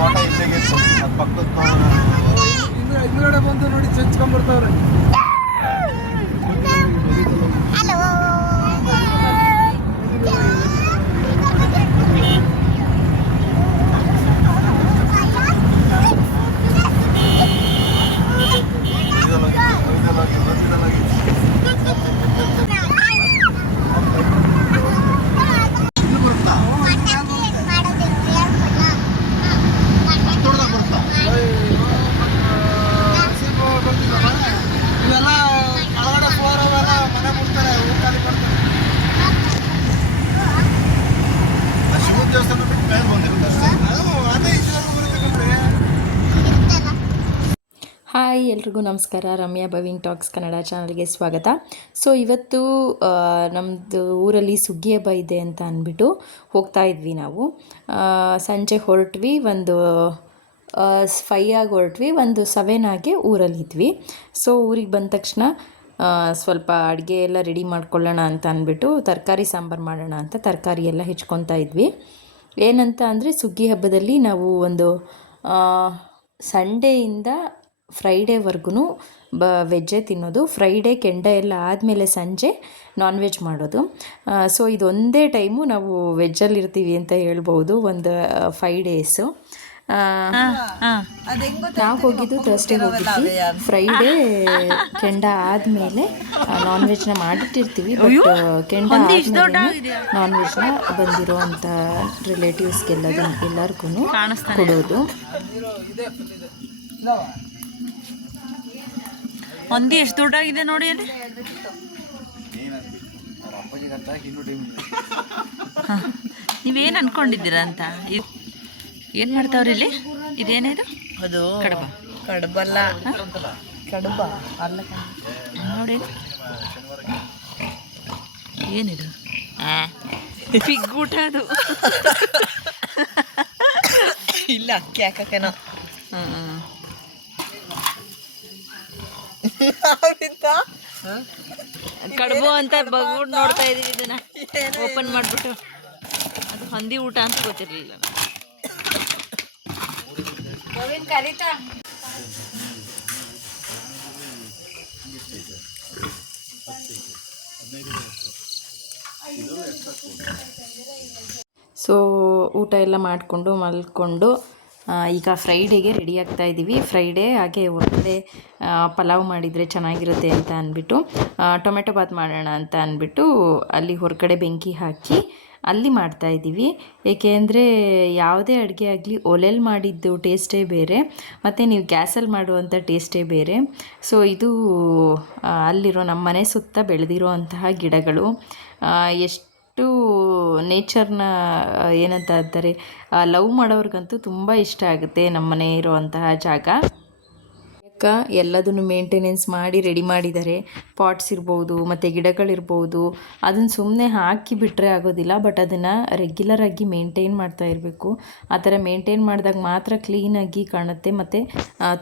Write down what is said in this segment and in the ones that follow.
ತೋಟ ಇದ್ದಾಗಿತ್ತು ಅದು ಪಕ್ಕದ ಹಿಂದ್ಗಡೆ ಬಂದು ನೋಡಿ ಚಚ್ಕೊಂಡ್ಬರ್ತಾವ್ರೆ. ಹಾಯ್ ಎಲ್ರಿಗೂ ನಮಸ್ಕಾರ. ರಮ್ಯಾ ಬವಿಂಗ್ ಟಾಕ್ಸ್ ಕನ್ನಡ ಚಾನಲ್ಗೆ ಸ್ವಾಗತ. ಸೊ ಇವತ್ತು ನಮ್ಮದು ಊರಲ್ಲಿ ಸುಗ್ಗಿ ಹಬ್ಬ ಇದೆ ಅಂತ ಅಂದ್ಬಿಟ್ಟು ಹೋಗ್ತಾ ಇದ್ವಿ. ನಾವು ಸಂಜೆ ಹೊರಟ್ವಿ, ಒಂದು 5 ಆಗಿ ಹೊರಟ್ವಿ, ಒಂದು 7 ಆಗಿ ಊರಲ್ಲಿದ್ವಿ. ಸೊ ಊರಿಗೆ ಬಂದ ತಕ್ಷಣ ಸ್ವಲ್ಪ ಅಡುಗೆ ಎಲ್ಲ ರೆಡಿ ಮಾಡ್ಕೊಳ್ಳೋಣ ಅಂತ ಅಂದ್ಬಿಟ್ಟು ತರಕಾರಿ ಸಾಂಬಾರು ಮಾಡೋಣ ಅಂತ ತರಕಾರಿ ಎಲ್ಲ ಹೆಚ್ಕೊತಾ ಇದ್ವಿ. ಏನಂತ ಅಂದರೆ ಸುಗ್ಗಿ ಹಬ್ಬದಲ್ಲಿ ನಾವು ಒಂದು ಸಂಡೇಯಿಂದ ಫ್ರೈಡೇವರೆಗೂ ವೆಜ್ಜೇ ತಿನ್ನೋದು. ಫ್ರೈಡೇ ಕೆಂಡ ಎಲ್ಲ ಆದಮೇಲೆ ಸಂಜೆ ನಾನ್ ವೆಜ್ ಮಾಡೋದು. ಸೊ ಇದೊಂದೇ ಟೈಮು ನಾವು ವೆಜ್ಜಲ್ಲಿರ್ತೀವಿ ಅಂತ ಹೇಳ್ಬೋದು, ಒಂದು 5 ಡೇಸು. ನಾವು ಹೋಗಿದ್ದು ಥರ್ಸ್ಡೇ ಹೋಗಿದ್ವಿ. ಫ್ರೈಡೇ ಕೆಂಡ ಆದಮೇಲೆ ನಾನ್ ವೆಜ್ನ ಮಾಡಿಟ್ಟಿರ್ತೀವಿ, ಬಟ್ ಕೆಂಡ ಆದಮೇಲೆ ನಾನ್ ವೆಜ್ನ ಬಂದಿರೋ ಅಂಥ ರಿಲೇಟಿವ್ಸ್ಗೆಲ್ಲರಿಗೂ ಕೊಡೋದು. ಹೊಂದಿ ಎಷ್ಟು ದೊಡ್ಡಾಗಿದೆ ನೋಡಿ ಅಲ್ಲಿ. ನೀವೇನು ಅನ್ಕೊಂಡಿದ್ದೀರಾ ಅಂತ? ಏನು ಮಾಡ್ತಾವ್ರಿ ಇಲ್ಲಿ? ಇದೇನಿದು? ಅದು ಕಡಬ. ಕಡಬಲ್ಲ, ಕಡಬ ಅಲ್ಲ ನೋಡಿ. ಏನಿದು? ಪಿಗ್ಗೂಟ ಅದು. ಇಲ್ಲ, ಅಕ್ಕಿ ಹಾಕಕ್ಕೇನೋ. ಕಡುಬು ಅಂತ ಬಗ್ಬಿಟ್ಟು ನೋಡ್ತಾ ಇದೀವಿ. ಇದನ್ನ ಓಪನ್ ಮಾಡಿಬಿಟ್ಟು ಅದು ಹಂದಿ ಊಟ ಅಂತ ಗೊತ್ತಿರಲಿಲ್ಲ. ಸೊ ಊಟ ಎಲ್ಲ ಮಾಡಿಕೊಂಡು ಮಲ್ಕೊಂಡು ಈಗ ಫ್ರೈಡೇಗೆ ರೆಡಿ ಆಗ್ತಾ ಇದ್ದೀವಿ. ಫ್ರೈಡೇ ಹಾಗೆ ಹೊರಗಡೆ ಪಲಾವ್ ಮಾಡಿದರೆ ಚೆನ್ನಾಗಿರುತ್ತೆ ಅಂತ ಅಂದ್ಬಿಟ್ಟು ಟೊಮೆಟೊ ಬಾತ್ ಮಾಡೋಣ ಅಂತ ಅಂದ್ಬಿಟ್ಟು ಅಲ್ಲಿ ಹೊರಗಡೆ ಬೆಂಕಿ ಹಾಕಿ ಅಲ್ಲಿ ಮಾಡ್ತಾಯಿದ್ದೀವಿ. ಏಕೆ ಅಂದರೆ ಯಾವುದೇ ಅಡುಗೆ ಆಗಲಿ ಒಲೆಯಲ್ಲಿ ಮಾಡಿದ್ದು ಟೇಸ್ಟೇ ಬೇರೆ, ಮತ್ತು ನೀವು ಗ್ಯಾಸಲ್ಲಿ ಮಾಡುವಂಥ ಟೇಸ್ಟೇ ಬೇರೆ. ಸೊ ಇದು ಅಲ್ಲಿರೋ ನಮ್ಮ ಮನೆ ಸುತ್ತ ಬೆಳೆದಿರೋ ಅಂತಹ ಗಿಡಗಳು. ಎಷ್ಟು ನೇಚರ್ನ ಏನಂತ ಅಂತಾರೆ, ಲವ್ ಮಾಡೋರ್ಗಂತೂ ತುಂಬ ಇಷ್ಟ ಆಗುತ್ತೆ ನಮ್ಮ ಮನೆ ಇರುವಂತಹ ಜಾಗ. ಎಲ್ಲದನ್ನು ಮೇಂಟೆನೆನ್ಸ್ ಮಾಡಿ ರೆಡಿ ಮಾಡಿದ್ದಾರೆ. ಪಾಟ್ಸ್ ಇರ್ಬೋದು ಮತ್ತು ಗಿಡಗಳಿರ್ಬೋದು, ಅದನ್ನು ಸುಮ್ಮನೆ ಹಾಕಿ ಬಿಟ್ಟರೆ ಆಗೋದಿಲ್ಲ, ಬಟ್ ಅದನ್ನು ರೆಗ್ಯುಲರಾಗಿ ಮೇಂಟೈನ್ ಮಾಡ್ತಾ ಇರಬೇಕು. ಆ ಥರ ಮೇಂಟೈನ್ ಮಾಡಿದಾಗ ಮಾತ್ರ ಕ್ಲೀನಾಗಿ ಕಾಣುತ್ತೆ ಮತ್ತು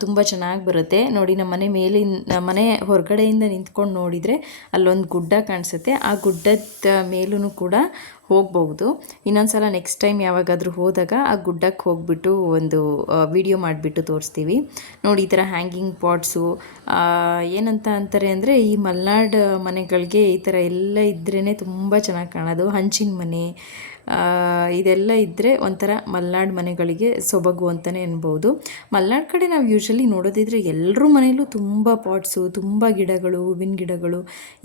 ತುಂಬ ಚೆನ್ನಾಗಿ ಬರುತ್ತೆ. ನೋಡಿ, ನಮ್ಮ ಮನೆ ಹೊರಗಡೆಯಿಂದ ನಿಂತ್ಕೊಂಡು ನೋಡಿದರೆ ಅಲ್ಲೊಂದು ಗುಡ್ಡ ಕಾಣಿಸುತ್ತೆ. ಆ ಗುಡ್ಡದ ಮೇಲೂ ಕೂಡ ಹೋಗ್ಬೋದು. ಇನ್ನೊಂದು ಸಲ ನೆಕ್ಸ್ಟ್ ಟೈಮ್ ಯಾವಾಗಾದರೂ ಹೋದಾಗ ಆ ಗುಡ್ಡಕ್ಕೆ ಹೋಗಿಬಿಟ್ಟು ಒಂದು ವಿಡಿಯೋ ಮಾಡಿಬಿಟ್ಟು ತೋರಿಸ್ತೀವಿ. ನೋಡಿ, ಈ ಥರ ಹ್ಯಾಂಗಿಂಗ್ ಪಾಟ್ಸು ಏನಂತ ಅಂತಾರೆ ಅಂದರೆ, ಈ ಮಲೆನಾಡು ಮನೆಗಳಿಗೆ ಈ ಥರ ಎಲ್ಲ ಇದ್ರೇ ತುಂಬ ಚೆನ್ನಾಗಿ ಕಾಣೋದು. ಹಂಚಿನ ಮನೆ ಇದೆಲ್ಲ ಇದ್ದರೆ ಒಂಥರ ಮಲೆನಾಡು ಮನೆಗಳಿಗೆ ಸೊಬಗು ಅಂತಲೇ ಅನ್ಬೋದು. ಮಲೆನಾಡು ಕಡೆ ನಾವು ಯೂಶ್ವಲಿ ನೋಡೋದಿದ್ರೆ ಎಲ್ಲರ ಮನೆಯಲ್ಲೂ ತುಂಬ ಪಾಟ್ಸು, ತುಂಬ ಗಿಡಗಳು, ಹೂವಿನ ಗಿಡಗಳು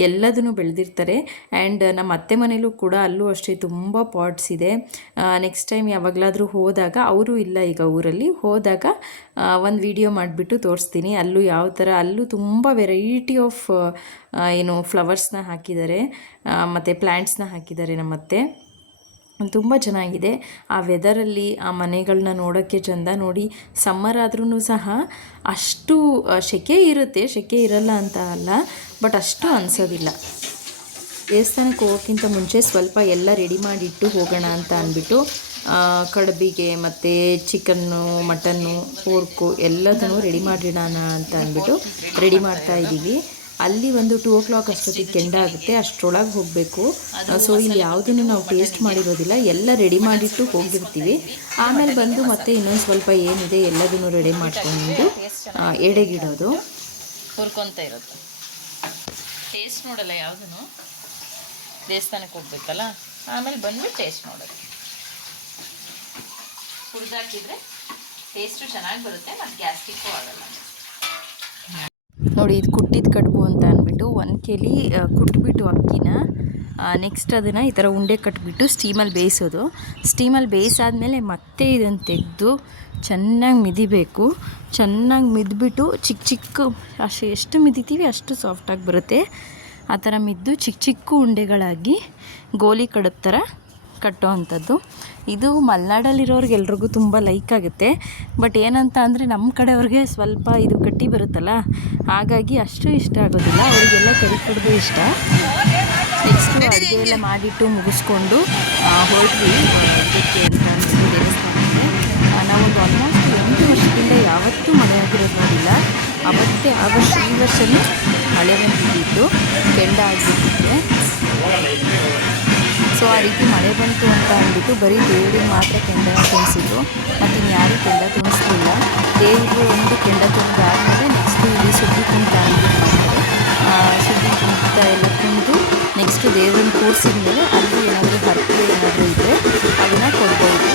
ಎಲ್ಲದನ್ನು ಬೆಳೆದಿರ್ತಾರೆ. ಆ್ಯಂಡ್ ನಮ್ಮ ಅತ್ತೆ ಮನೇಲೂ ಕೂಡ ಅಲ್ಲೂ ಅಷ್ಟೇ ತುಂಬ ಪಾಟ್ಸ್ ಇದೆ. ನೆಕ್ಸ್ಟ್ ಟೈಮ್ ಯಾವಾಗಲಾದರೂ ಹೋದಾಗ, ಅವರು ಇಲ್ಲ ಈಗ ಊರಲ್ಲಿ, ಹೋದಾಗ ಒಂದು ವಿಡಿಯೋ ಮಾಡಿಬಿಟ್ಟು ತೋರಿಸ್ತೀನಿ. ಅಲ್ಲೂ ಯಾವ ಥರ, ಅಲ್ಲೂ ತುಂಬ ವೆರೈಟಿ ಆಫ್ ಫ್ಲವರ್ಸ್ನ ಹಾಕಿದ್ದಾರೆ ಮತ್ತು ಪ್ಲ್ಯಾಂಟ್ಸ್ನ ಹಾಕಿದ್ದಾರೆ ನಮ್ಮತ್ತೆ. ತುಂಬ ಚೆನ್ನಾಗಿದೆ. ಆ ವೆದರಲ್ಲಿ ಆ ಮನೆಗಳನ್ನ ನೋಡೋಕ್ಕೆ ಚೆಂದ. ನೋಡಿ, ಸಮ್ಮರ್ ಆದ್ರೂ ಸಹ ಅಷ್ಟು ಸೆಕೆ ಇರುತ್ತೆ, ಸೆಕೆ ಇರಲ್ಲ ಅಂತ ಅಲ್ಲ, ಬಟ್ ಅಷ್ಟು ಅನಿಸೋದಿಲ್ಲ. ದೇವಸ್ಥಾನಕ್ಕೆ ಹೋಗೋಕ್ಕಿಂತ ಮುಂಚೆ ಸ್ವಲ್ಪ ಎಲ್ಲ ರೆಡಿ ಮಾಡಿಟ್ಟು ಹೋಗೋಣ ಅಂತ ಅಂದ್ಬಿಟ್ಟು ಕಡುಬಿಗೆ ಮತ್ತು ಚಿಕನ್ನು, ಮಟನ್ನು, ಪೋರ್ಕು ಎಲ್ಲದನ್ನು ರೆಡಿ ಮಾಡಿಡೋಣ ಅಂತ ಅಂದ್ಬಿಟ್ಟು ರೆಡಿ ಮಾಡ್ತಾಯಿದ್ದೀವಿ. ಅಲ್ಲಿ ಒಂದು 2 o'clock ಅಷ್ಟೊತ್ತಿಗೆ ಕೆಂಡ ಆಗುತ್ತೆ, ಅಷ್ಟರೊಳಗೆ ಹೋಗಬೇಕು. ಸೊ ಇಲ್ಲಿ ಯಾವುದನ್ನು ನಾವು ಟೇಸ್ಟ್ ಮಾಡಿರೋದಿಲ್ಲ, ಎಲ್ಲ ರೆಡಿ ಮಾಡಿಟ್ಟು ಹೋಗಿರ್ತೀವಿ. ಆಮೇಲೆ ಬಂದು ಮತ್ತೆ ಇನ್ನೊಂದು ಸ್ವಲ್ಪ ಏನಿದೆ ಎಲ್ಲದನ್ನು ರೆಡಿ ಮಾಡ್ಕೊಂಡು ಎಡೆಗಿಡೋದು. ಹುರ್ಕೊಂತ ಇರುತ್ತೆ. ಟೇಸ್ಟ್ ನೋಡಲ್ಲ ಯಾವುದೂ, ದೇವಸ್ಥಾನಕ್ಕೆ ಹೋಗ್ಬೇಕಲ್ಲ, ಆಮೇಲೆ ಬಂದ್ಬಿಟ್ಟು ಟೇಸ್ಟ್ ನೋಡೋದು. ಹುರಿದಾಕಿದ್ರೆ ಟೇಸ್ಟು ಚೆನ್ನಾಗಿ ಬರುತ್ತೆ ಮತ್ತು ಗ್ಯಾಸ್ಟ್ರಿಕ್ಕು ಆಗಲ್ಲ. ನೋಡಿ, ಇದು ಕುಟ್ಟಿದ ಕಡುಬು ಅಂತ ಅಂದ್ಬಿಟ್ಟು 1 kg ಕುಟ್ಬಿಟ್ಟು ಅಕ್ಕಿನ ನೆಕ್ಸ್ಟ್ ಅದನ್ನು ಈ ಥರ ಉಂಡೆ ಕಟ್ಬಿಟ್ಟು ಸ್ಟೀಮಲ್ಲಿ ಬೇಯಿಸೋದು. ಸ್ಟೀಮಲ್ಲಿ ಬೇಯಿಸಾದ್ಮೇಲೆ ಮತ್ತೆ ಇದನ್ನು ತೆಗೆದು ಚೆನ್ನಾಗಿ ಮಿದಿಬೇಕು. ಚೆನ್ನಾಗಿ ಮಿದ್ಬಿಟ್ಟು ಚಿಕ್ಕ ಎಷ್ಟು ಮಿದಿತೀವಿ ಅಷ್ಟು ಸಾಫ್ಟಾಗಿ ಬರುತ್ತೆ. ಆ ಥರ ಮಿದ್ದು ಚಿಕ್ಕ ಉಂಡೆಗಳಾಗಿ ಗೋಲಿ ಕಡುಬು ಥರ ಕಟ್ಟೋ ಅಂಥದ್ದು. ಇದು ಮಲೆನಾಡಲ್ಲಿರೋರಿಗೆಲ್ರಿಗೂ ತುಂಬ ಲೈಕ್ ಆಗುತ್ತೆ. ಬಟ್ ಏನಂತ ಅಂದರೆ ನಮ್ಮ ಕಡೆಯವ್ರಿಗೆ ಸ್ವಲ್ಪ ಇದು ಗಟ್ಟಿ ಬರುತ್ತಲ್ಲ, ಹಾಗಾಗಿ ಅಷ್ಟು ಇಷ್ಟ ಆಗೋದಿಲ್ಲ. ಅವರಿಗೆಲ್ಲ ಕರಿ ಕಡುಬು ಇಷ್ಟ. ನೆಕ್ಸ್ಟು ಅಡುಗೆ ಎಲ್ಲ ಮಾಡಿಟ್ಟು ಮುಗಿಸ್ಕೊಂಡು ಹೊರಟ್ವಿ ಇದಕ್ಕೆ ಅಂತ ಅನಿಸ್ತು ದೇವಸ್ಥಾನಕ್ಕೆ. ನಾವೊಂದು ಆಲ್ಮೋಸ್ಟ್ 8 ವರ್ಷದಿಂದ ಯಾವತ್ತೂ ಮಳೆ ಆಗಿರೋದು ನೋಡಿಲ್ಲ. ಆ ವರ್ಷ ಈ ವರ್ಷವೂ ಮಳೆ ಬಂದಿದ್ದು ಕೆಂಡ ಆಗಿಬಿಟ್ಟಿದೆ. ಸೊ ಆ ರೀತಿ ಮಳೆ ಬಂತು ಅಂತ ಅಂದ್ಬಿಟ್ಟು ಬರೀ ದೇವರಿಗೆ ಮಾತ್ರ ಕೆಂಡ ತುಂಬಿಸಿದ್ರು, ಮತ್ತು ಇನ್ಯಾರೂ ಕೆಂಡ ತುಂಬಿಸ್ಲಿಲ್ಲ. ದೇವರು ಒಂದು ಕೆಂಡ ತುಂಬಿದಾದ್ಮೇಲೆ ನೆಕ್ಸ್ಟು ಇಲ್ಲಿ ಸುದ್ದಿ ಕುಣಿತ ಅಂದ್ಬಿಟ್ಟು ಮಾಡ್ತಾರೆ. ಸುದ್ದಿ ಕುಣಿತ ಎಲ್ಲ ಕುಣಿದು ನೆಕ್ಸ್ಟು ದೇವ್ರನ್ನ ಕೂರಿಸಿದ ಮೇಲೆ ಅಲ್ಲಿ ಏನಾದರೂ ಹರಕೆ ಏನಾದರೂ ಇದ್ದರೆ ಅದನ್ನು ಕೊಡ್ಬೋದು.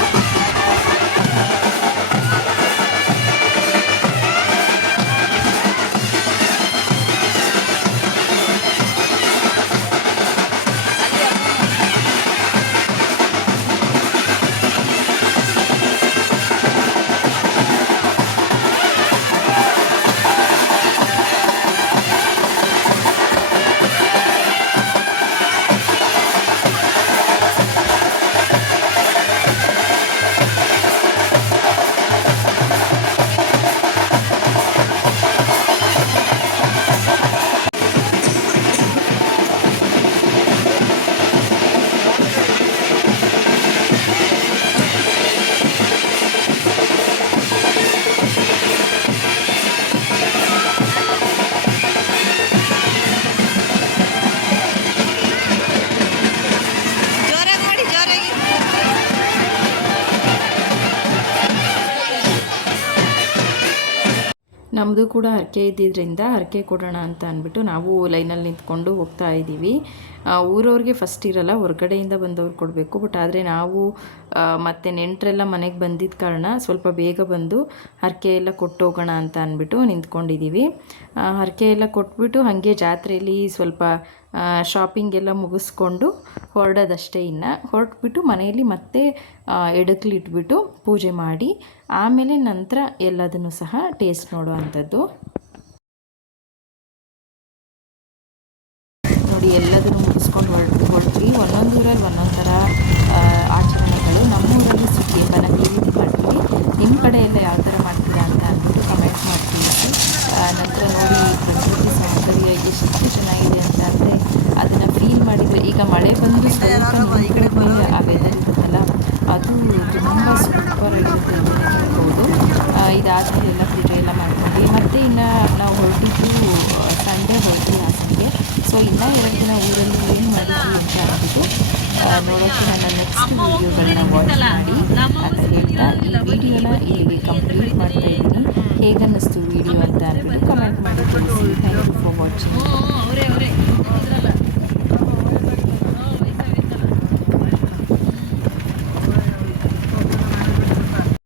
ನಮ್ಮದು ಕೂಡ ಹರಕೆ ಇದ್ದಿದ್ದರಿಂದ ಹರಕೆ ಕೊಡೋಣ ಅಂತ ಅಂದ್ಬಿಟ್ಟು ನಾವು ಲೈನಲ್ಲಿ ನಿಂತ್ಕೊಂಡು ಹೋಗ್ತಾ ಇದ್ದೀವಿ. ಊರವ್ರಿಗೆ ಫಸ್ಟ್ ಇರಲ್ಲ, ಹೊರಗಡೆಯಿಂದ ಬಂದವ್ರು ಕೊಡಬೇಕು. ಬಟ್ ಆದರೆ ನಾವು ಮತ್ತು ನೆಂಟರೆಲ್ಲ ಮನೆಗೆ ಬಂದಿದ್ದ ಕಾರಣ ಸ್ವಲ್ಪ ಬೇಗ ಬಂದು ಹರಕೆ ಎಲ್ಲ ಕೊಟ್ಟು ಹೋಗೋಣ ಅಂತ ಅಂದ್ಬಿಟ್ಟು ನಿಂತ್ಕೊಂಡಿದ್ದೀವಿ. ಹರಕೆ ಎಲ್ಲ ಕೊಟ್ಬಿಟ್ಟು ಹಾಗೆ ಜಾತ್ರೆಯಲ್ಲಿ ಸ್ವಲ್ಪ ಶಾಪಿಂಗ್ ಎಲ್ಲ ಮುಗಿಸ್ಕೊಂಡು ಹೊರಡೋದಷ್ಟೇ. ಇನ್ನು ಹೊರಟ್ಬಿಟ್ಟು ಮನೆಯಲ್ಲಿ ಮತ್ತೆ ಎಡಕ್ಲಿಟ್ಬಿಟ್ಟು ಪೂಜೆ ಮಾಡಿ ಆಮೇಲೆ ನಂತರ ಎಲ್ಲದನ್ನು ಸಹ ಟೇಸ್ಟ್ ನೋಡೋ ಅಂಥದ್ದು. ನೋಡಿ, ಎಲ್ಲದನ್ನು ಮುಗಿಸ್ಕೊಂಡು ಹೊರಟ್ವಿ. ಒಂದೊಂದು ಊರಲ್ಲಿ ಒಂದೊಂದು ಥರ ಆಚರಣೆಗಳು. ನಮ್ಮೂರಲ್ಲಿ ಸುಗ್ಗಿ ಬನಗಲಿ ಮಾಡ್ತೀವಿ. ನಿಮ್ಮ ಕಡೆ ಎಲ್ಲ ಯಾವ ಥರ ಮಾಡ್ತೀರಾ ಅಂತ ಅಂದ್ಬಿಟ್ಟು ಕಮೆಂಟ್ ಮಾಡ್ತೀವಿ. ನಂತರ ನೋಡಿ, ಪ್ರಕೃತಿ ಸೌಂದರ್ಯ ಎಷ್ಟು ಚೆನ್ನಾಗಿದೆ ಅಂತ ಅಂದರೆ ಅದನ್ನು ಫೀಲ್ ಮಾಡಿದರೆ, ಈಗ ಮಳೆ ಬಂದು ಸ್ವಲ್ಪ ಮೇಲೆ ಆ ವೆದರ್ ಇರುತ್ತಲ್ಲ, ಅದು ತುಂಬ ಸೂಪರಾಗಿರುತ್ತೆ ಅಂತಲೇ ಹೇಳ್ಬೋದು. ಇದಾದಮೇಲೆ ಎಲ್ಲ ಪೂಜೆ ಎಲ್ಲ ಮಾಡ್ಕೊಂಡ್ವಿ. ಮತ್ತು ಇನ್ನು ನಾವು ಹೊರಟಿದ್ದು ಸಂಡೇ ಹೊರಟ್ವಿ ಹಾಸನಿಗೆ. ಸೊ ಇನ್ನೂ 2 ದಿನ ಊರಲ್ಲಿ ಏನು ಮಾಡಿದ್ವಿ ಅಂತ ಅಂದ್ಬಿಟ್ಟು ನೋಡೋಕ್ಕೆ ನನ್ನ ನೆಕ್ಸ್ಟ್ ವೀಡಿಯೋಗಳನ್ನ ವಾಚ್ ಮಾಡಿ ಅಂತ ಹೇಳ್ತಾ ಈ ವಿಡಿಯೋನ ಇಲ್ಲಿಗೆ ಕಂಪ್ಲೀಟ್ ಮಾಡ್ತಾ ಇದ್ದೀನಿ. ಹೇಗನ್ನಿಸ್ತು ವಿಡಿಯೋ ಅಂತ ಅಂದ್ಬಿಟ್ಟು ಕಮೆಂಟ್ ಮಾಡಿ ತಿಳಿಸಿ. Thank you for watching.